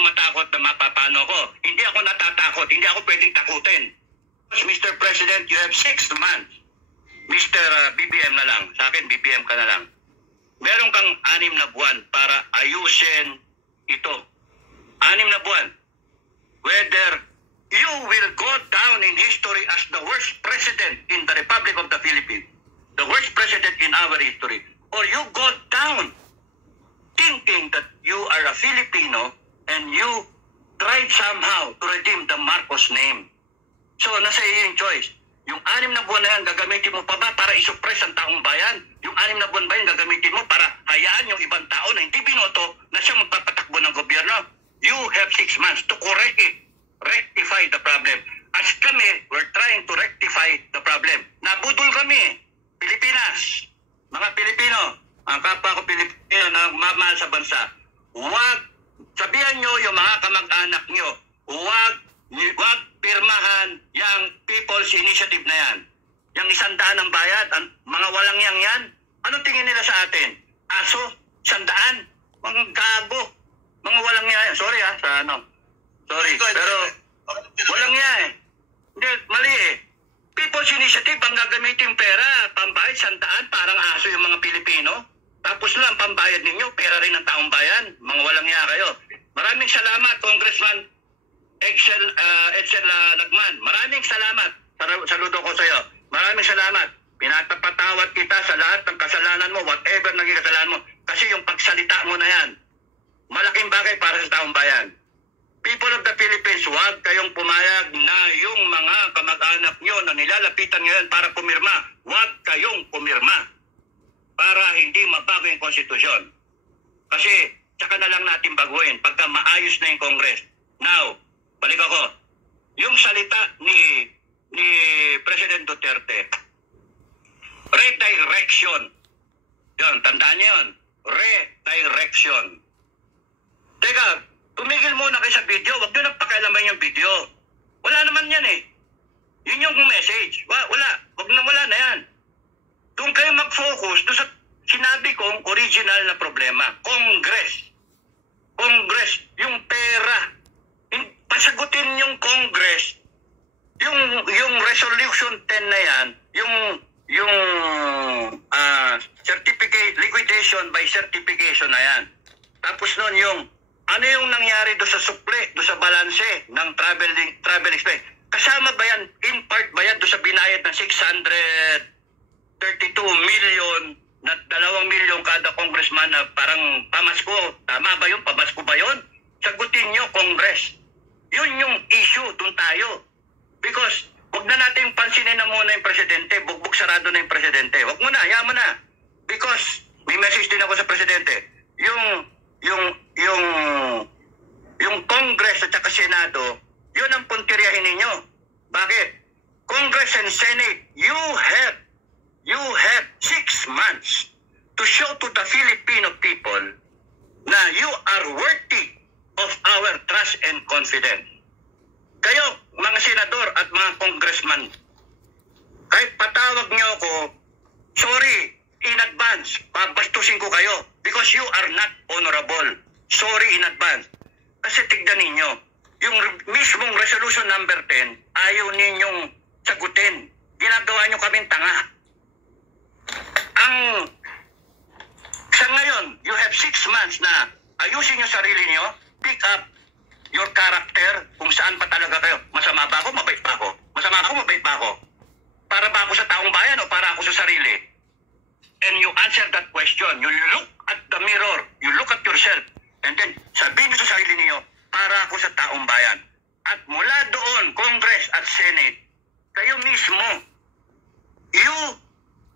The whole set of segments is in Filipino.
kayong matakot na mapapano ko. Hindi ako natatakot. Hindi ako pwedeng takutin. Mr. President, you have 6 months. Mr. BBM na lang. Sa akin, BBM ka na lang. Meron kang 6 na buwan para ayusin ito. 6 na buwan. Whether you will go down in history as the worst president in the Republic of the Philippines, the worst president in our history, or you go down thinking that you are a Filipino and you tried somehow to redeem the Marcos name. So, nasa iyo yung choice. Yung 6 na buwan na yan, gagamitin mo pa ba para isuppress ang taong bayan? Yung 6 na buwan ba yan, gagamitin mo para hayaan yung ibang tao na hindi binoto na siya magpapatakbo ng gobyerno? You have 6 months to correct it. Rectify the problem. As kami, we're trying to rectify the problem. Nabudol kami, Pilipinas, mga Pilipino, ang kapwa ko Pilipino na mamahal sa bansa. Huwag, sabihan nyo yung mga kamag-anak nyo, huwag pirmahan yung People's Initiative na yan. Yung 100 ng bayad, mga walang yan. Anong tingin nila sa atin? Aso? 100? Mga gago. Mga walang yan. Sorry sa ano. Sorry, pero walang yan Hindi, mali People's Initiative, ang gagamitin pera, pambayad, 100, parang aso yung mga Pilipino. Tapos lang, pambayad ninyo, pera rin ng taong bayan. Mga walang yan kayo. Maraming salamat, Congressman Excel Lagman. Maraming salamat. Saludo ko sa iyo. Maraming salamat. Pinatapatawad kita sa lahat ng kasalanan mo, whatever naging kasalanan mo. Kasi yung pagsalita mo na yan, malaking bagay para sa taong bayan. People of the Philippines, huwag kayong pumayag na yung mga kamag-anak nyo na nilalapitan ngayon para pumirma. Huwag kayong pumirma para hindi mabago yung konstitusyon. Kasi, tsaka na lang natin baguhin pagka maayos na yung Congress. Now, balik ako. Yung salita ni President Duterte, redirection. Yun, tandaan niyo yun. Redirection. Teka, tumigil muna kayo sa video. Huwag nyo nang pakialaman yung video. Wala naman yan Yun yung message. Wala. Wala na yan. Doon kayo mag-focus doon sa sinabi kong original na problema. Congress. Yung pera. Pasagutin yung Congress. Yung resolution 10 na yan, yung certificate, liquidation by certification na yan. Tapos nun ano yung nangyari do sa sukli, do sa balanse ng travel expense? Kasama ba yan, in part ba yan do sa binayad ng 632 million na 2 milyon kada congressman na parang pamasko? Tama ba yun? Pamasko ba yun? Sagutin nyo, Congress. Yun yung issue, dun tayo. Because, wag na natin pansinin na muna yung presidente, bugbog sarado na yung presidente. Wag mo na, hayaan mo na. Because, may message din ako sa presidente. Yung Congress at saka Senado, yun ang puntiryahin ninyo. Bakit? Congress and Senate, you have 6 months to show to the Filipino people na you are worthy of our trust and confidence. Kayo, mga senador at mga congressman, kahit patawag niyo ako, sorry, in advance, babastusin ko kayo because you are not honorable. Sorry in advance. Kasi tignan ninyo, yung mismong resolution number 10, ayaw ninyong sagutin. Ginagawa nyo kaming tanga. Sa ngayon, you have 6 months na ayusin nyo sarili nyo, pick up your character, kung saan pa talaga kayo. Masama ba ako? Mabait pa ako? Masama ako? Mabait pa ako? Para ba ako sa taong bayan o para ako sa sarili? And you answer that question. You look at the mirror. You look at yourself. And then, sabihin nyo sa sarili niyo, para ako sa taong bayan. At mula doon, Congress at Senate, kayo mismo, you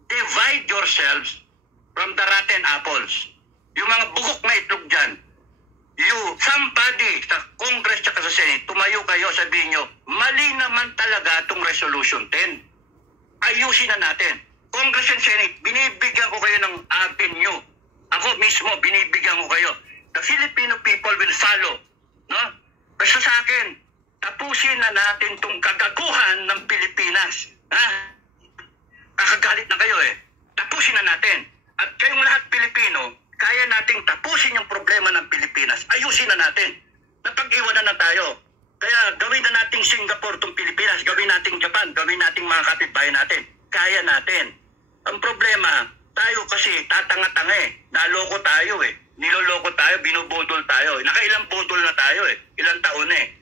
divide yourselves from the rotten apples. Yung mga bugok na itlog dyan, somebody sa Congress at sa Senate, tumayo kayo, sabihin nyo, mali naman talaga itong Resolution 10. Ayusin na natin. Congress and Senate, binibigyan ko kayo ng avenue. Ako mismo, binibigyan ko kayo. The Filipino people will follow. No? Basta sa akin, tapusin na natin itong kagaguhan ng Pilipinas. Kakagalit na kayo Tapusin na natin. At kayong lahat Pilipino, kaya nating tapusin yung problema ng Pilipinas. Ayusin na natin. Napag-iwanan na tayo. Kaya gawin na nating Singapore itong Pilipinas, gawin nating Japan, gawin nating mga kapitbahay natin. Kaya natin. Ang problema, tayo kasi tatanga-tanga eh. Naloko tayo eh. Niloloko tayo, binubudol tayo. Nakailang budol na tayo eh. Ilang taon eh.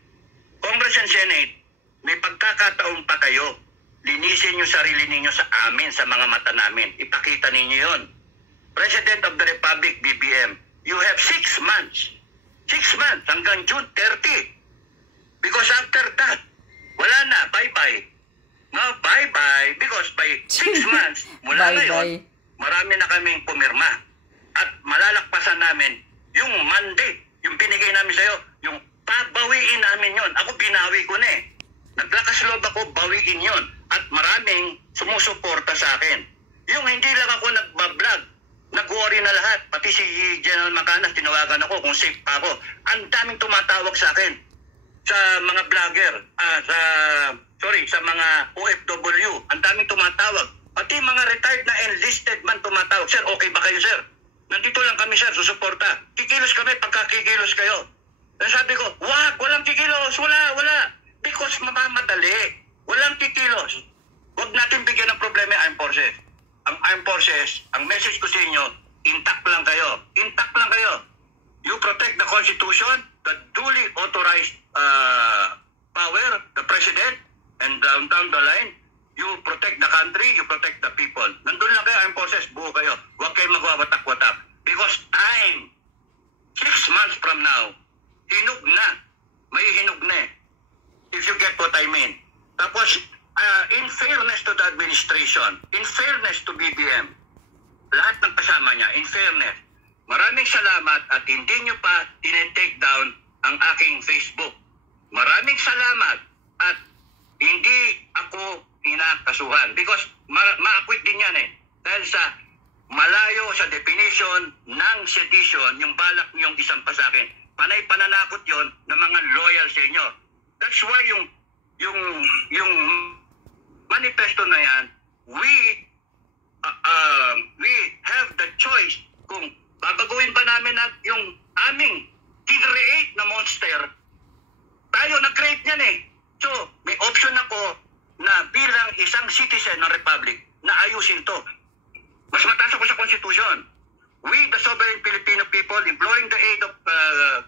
Congress and Senate, may pagkakataon pa kayo. Linisin nyo sarili ninyo sa amin, sa mga mata namin. Ipakita ninyo yon. President of the Republic, BBM, you have 6 months. 6 months hanggang June 30. Because after that, wala na, bye-bye. No, bye-bye. Because by 6 months, mula ngayon, marami na kaming pumirma. At malalakpasan namin yung mandate, yung binigay namin sa'yo, yung pabawiin namin yon. Ako binawi ko na eh. Naglakas loob ako, bawiin yon. At maraming sumusuporta sa akin. Yung hindi lang ako nagbablog, nag-worry na lahat. Pati si General Macanas, tinawagan ako kung safe pa ako. Ang daming tumatawag sa akin. Sa mga vlogger, sa mga OFW, ang daming tumatawag. Pati mga retired na enlisted man tumatawag. Sir, okay ba kayo, sir? Nandito lang kami, sir, susuporta. Kikilos kami pagkakikilos kayo. Sabi ko, walang kikilos, wala. Because mamamadali. Walang kikilos. Huwag natin bigyan ng problema yung Armed Forces. Ang Armed Forces, ang message ko sa inyo, intact lang kayo. Intact lang kayo. You protect the Constitution, the duly authorized power, the President, and down the line, you protect the country, you protect the people. Nandun lang kayo, Armed Forces, buo kayo. Huwag kayo magwawatak-watak. Because time, 6 months from now, hinug na. May hinug na eh. If you get what I mean. Tapos, in fairness to the administration, in fairness to BBM, lahat ng kasama niya, in fairness, maraming salamat at hindi nyo pa tinetake down ang aking Facebook. Maraming salamat at hindi ako inakasuhan because ma-acquit din yan eh. Dahil sa malayo sa definition ng sedition, yung balak niyong isampa sa akin. Panay pananakot yon ng mga loyal sa inyo. That's why yung manifesto na yan, we have the choice kung babaguhin ba namin yung aming kinreate na monster. Tayo nag-create niyan eh. So, may option ako na bilang isang citizen ng Republic na ayusin to. Mas mataas ako sa Constitution. We, the sovereign Filipino people, imploring the aid of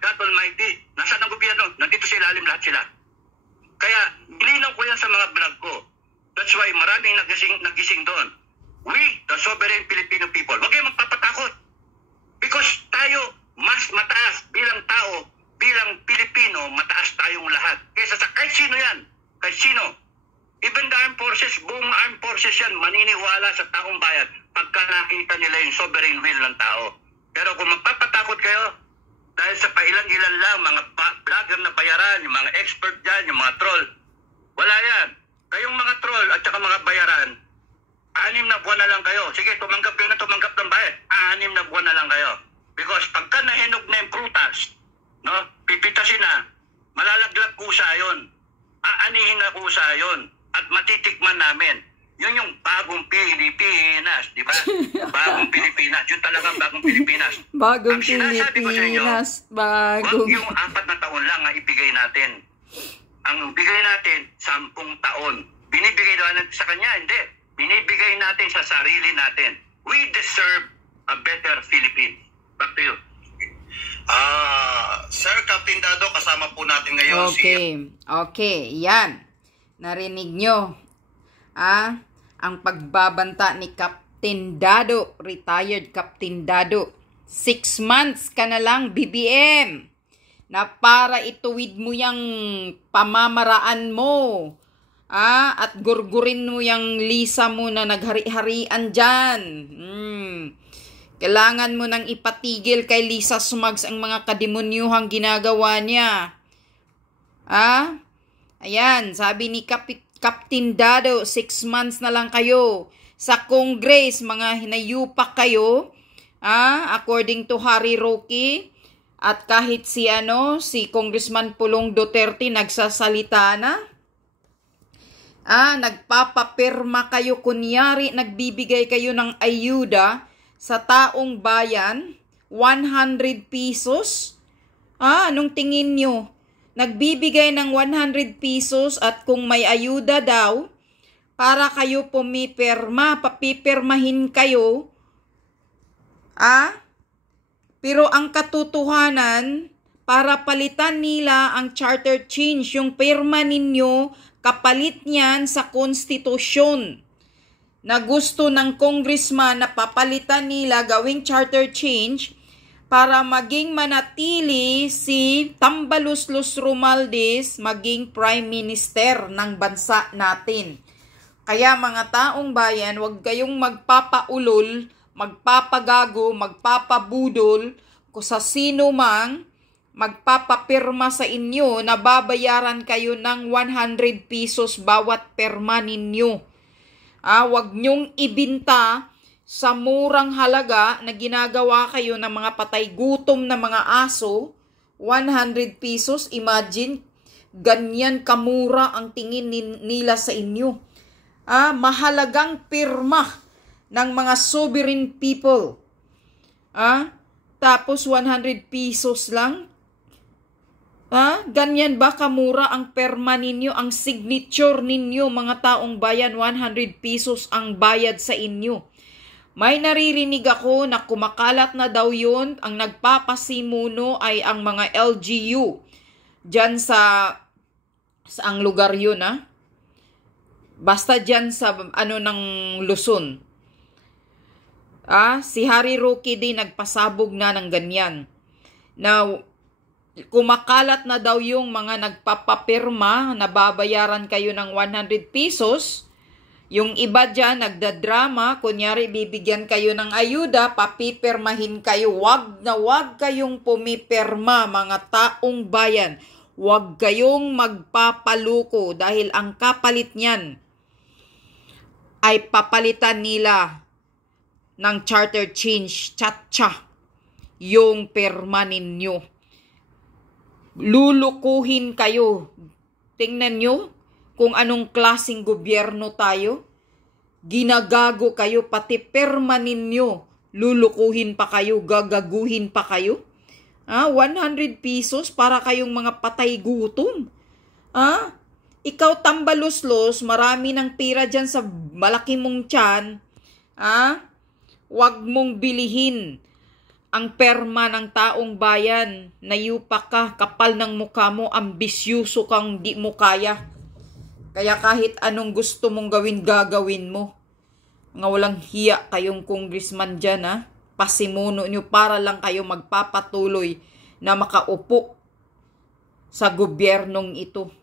God Almighty, nasa ng gobyerno, nandito sa ilalim lahat sila. Kaya, nilinaw ko yan sa mga vlog ko. That's why maraming nagising doon. We, the sovereign Filipino people, huwag kayong magpapatakot. Because tayo, mas mataas bilang tao, bilang Pilipino, mataas tayong lahat. Kaysa sa kahit sino yan, kahit sino. Even the armed forces, buong armed forces yan, maniniwala sa taong bayan pagka nakita nila yung sovereign will ng tao. Pero kung magpapatakot kayo, dahil sa pailang-ilan lang, mga vlogger na bayaran, yung mga expert dyan, yung mga troll, wala yan. Kayong mga troll at saka mga bayaran, 6 na buwan na lang kayo. Sige, tumanggap kayo na tumanggap ng bayad. 6 na buwan na lang kayo. Because pagka nahinog na yung prutas, no, pipitasin na, malalaglag kusa yun. Aanihin na kusa yun. At matitikman namin. Yun yung bagong Pilipinas, di ba? Bagong Pilipinas. Yun talagang bagong Pilipinas. Bagong Ang sinasabi ko sa inyo, bagong... huwag yung 4 na taon lang ang ibigay natin. Ang bigay natin, 10 taon. Binibigay natin sa kanya, hindi. Binibigay natin sa sarili natin. We deserve a better Philippines. Back to you. Sir Captain Dado, kasama po natin ngayon Okay, yan. Narinig nyo. Ang pagbabanta ni Captain Dado, retired Captain Dado. 6 months ka na lang, BBM, na para ituwid mo yung pamamaraan mo. At gurgurin mo yung Lisa mo na naghari-harian dyan. Kailangan mo nang ipatigil kay Lisa Sumags ang mga kademonyuhang ginagawa niya. Ayan, sabi ni Captain Dado, 6 months na lang kayo. Sa Congress, mga hinayupak kayo. According to Harry Roque. At kahit si Congressman Pulong Duterte nagsasalita na. Nagpapapirma kayo, kunyari nagbibigay kayo ng ayuda sa taong bayan, 100 pesos. Anong tingin nyo? Nagbibigay ng 100 pesos at kung may ayuda daw, para kayo pumipirma, papipirmahin kayo. Pero ang katotohanan, para palitan nila ang charter change, yung pirma ninyo, kapalit niyan sa konstitusyon na gusto ng congressman na papalitan nila gawing charter change para maging manatili si Tambaluslos Romualdez maging Prime Minister ng bansa natin. Kaya mga taong bayan, huwag kayong magpapaulol, magpapagago, magpapabudol kung sa sino mang magpapapirma sa inyo na babayaran kayo ng 100 pesos bawat pirma ninyo. Huwag nyong ibinta sa murang halaga na ginagawa kayo ng mga patay gutom na mga aso. 100 pesos, imagine, ganyan kamura ang tingin nila sa inyo. Mahalagang pirma ng mga sovereign people. Tapos 100 pesos lang. Ganyan ba kamura ang pirma ninyo, ang signature ninyo, mga taong bayan? 100 pesos ang bayad sa inyo. May naririnig ako na kumakalat na daw yun, ang nagpapasimuno ay ang mga LGU. Diyan sa ang lugar yun, Basta dyan sa ng Luzon. Si Harry Roque din nagpasabog na ng ganyan. Now, kumakalat na daw yung mga nagpapapirma na babayaran kayo ng 100 pesos. Yung iba dyan nagdadrama, kunyari bibigyan kayo ng ayuda, papipirmahin kayo. Wag kayong pumipirma, mga taong bayan. Wag kayong magpapaluko dahil ang kapalit niyan ay papalitan nila ng charter change, tsa-tsa, yung pirma ninyo. Lulukuhin kayo. Tingnan nyo kung anong klaseng gobyerno tayo. Ginagago kayo, pati pirma ninyo. Lulukuhin pa kayo, gagaguhin pa kayo. 100 pesos para kayong mga patay gutom. Ikaw, Tambaluslos, marami ng pira dyan sa malaki mong tiyan. Huwag mong bilihin ang perma ng taong bayan. Nayupa ka, kapal ng mukha mo, ambisyuso kang di mo kaya. Kaya kahit anong gusto mong gagawin mo. Mga walang hiya kayong congressman dyan, Pasimuno nyo para lang kayo magpapatuloy na makaupo sa gobyernong ito.